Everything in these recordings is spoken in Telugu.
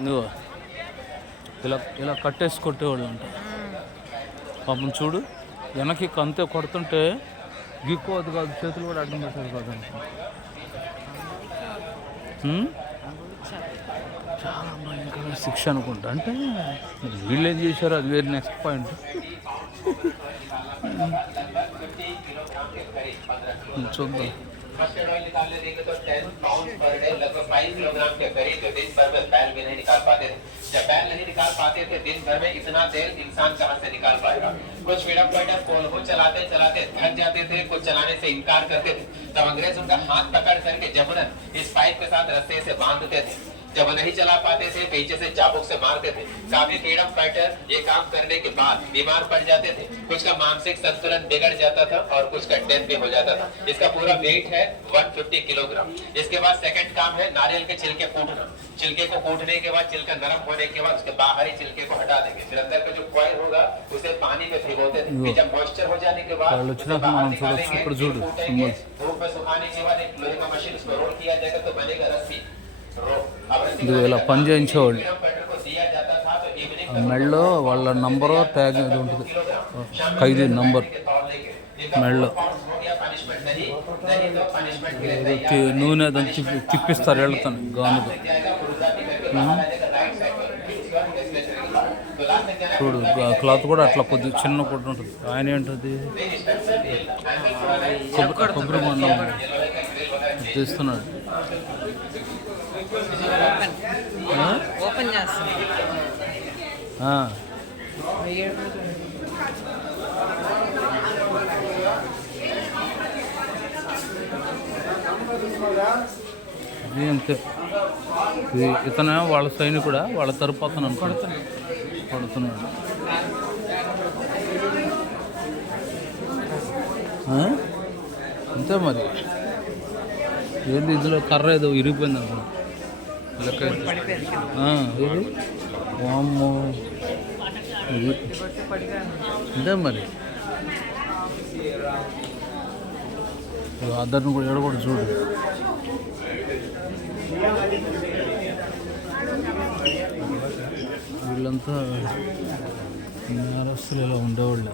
నువ్వు ఇలా ఇలా కట్టేసి కొట్టేవాళ్ళు అంట. పాపం చూడు వెనక్కి అంతే కొడుతుంటే గిక్కోదు కాదు, చేతులు కూడా అడ్డం పెట్టారు కాదు అనుకో. చాలా భయంకరమైన శిక్ష అనుకుంటా. అంటే వీళ్ళు ఏం చేశారు అది వేరే నెక్స్ట్ పాయింట్. చూద్దాం. मस्टर्ड ऑयल निकालने देंगे तो 10 पाउंड पर डे लगभग 5 किलोग्राम के करीब तो दिन भर में बैल भी नहीं निकाल पाते थे. जब बैल नहीं निकाल पाते थे दिन भर में इतना तेल इंसान कहां से निकाल पाएगा. कुछ फ्रीडम फाइटर पोल को चलाते चलाते थक जाते थे, कुछ चलाने से इनकार करते थे. तब अंग्रेज उनका हाथ पकड़ करके जबरन इस पाइप के साथ रस्से से बांधते थे. जब नहीं चला पाते थे पीछे से चाबुक से मारते थे. काफी फ्रीडम फाइटर ये काम करने के बाद बीमार पड़ जाते थे. कुछ का मानसिक संतुलन बिगड़ जाता था और कुछ का डेथ भी हो जाता था. इसका पूरा वेट है 150 किलोग्राम. इसके बाद सेकंड काम है नारियल के छिलके कूटना. छिलके को कूटने के बाद छिलका नरम होने के बाद उसके बाहरी छिलके को हटा देंगे. फिर अंदर का जो कॉइल होगा उसे पानी में भिगोते थे. जब मॉइस्चर हो जाने के बाद धूप में सुखाने के बाद एक लोहे का मशीन उसको रोल किया जाएगा तो बनेगा रस्सी. ఇది ఇలా పని చేయించేవాళ్ళు. మెడలో వాళ్ళ నంబరు ట్యాగ్ ఇది ఉంటుంది, ఖైదీ నంబర్ మెడలో. నూనె దాన్ని తిప్పిస్తారు వెళ్తాను గానుగా. చూడు క్లాత్ కూడా అట్లా కొద్దిగా చిన్న కొట్టు ఉంటుంది. ఆయన ఏంటది కొబ్బరి మండం తీస్తున్నాడు. ఓపెన్ చేస్తాను. ఇది అంతే. ఇతను వాళ్ళ సైనికుడా వాళ్ళ తరపు అతను పడుతున్నాడు. అంతే మరి. ఏంది ఇందులో కర్ర ఏదో ఇరిగిపోయింది అనుకున్నా లెక్క. ఇది వామ్మో అంతే మరి. అద్దరిని కూడా ఎడకూడదు చూడు. వీళ్ళంతా నేరస్తులు ఇలా ఉండేవాళ్ళు.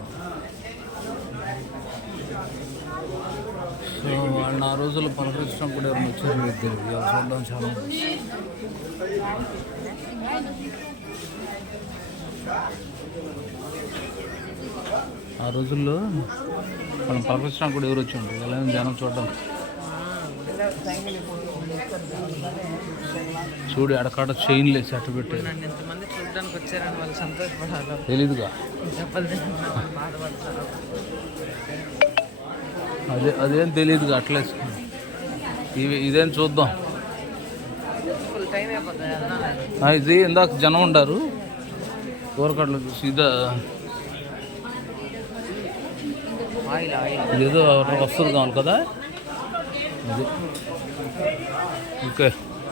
సో వాళ్ళని ఆ రోజుల్లో పలకరించడం కూడా ఎవరైనా వచ్చారు దగ్గరికి చూడడం చాలా. ఆ రోజుల్లో మనం పలకరించడానికి కూడా ఎవరు వచ్చి ఉంటారు. ఎలా జనం చూడడం చూడు. ఎడకాడ చైన్లు వేసి అట్టు పెట్టారు. తెలీదుగా. అదేం తెలీదుగా అట్లా ఇదేం చూద్దాం. ఇది ఇందాక జనం ఉండారు ఊరకట్లు చూసి ఇదా ఇదేదో వస్తువులు కావాలి కదా. అది ఓకే.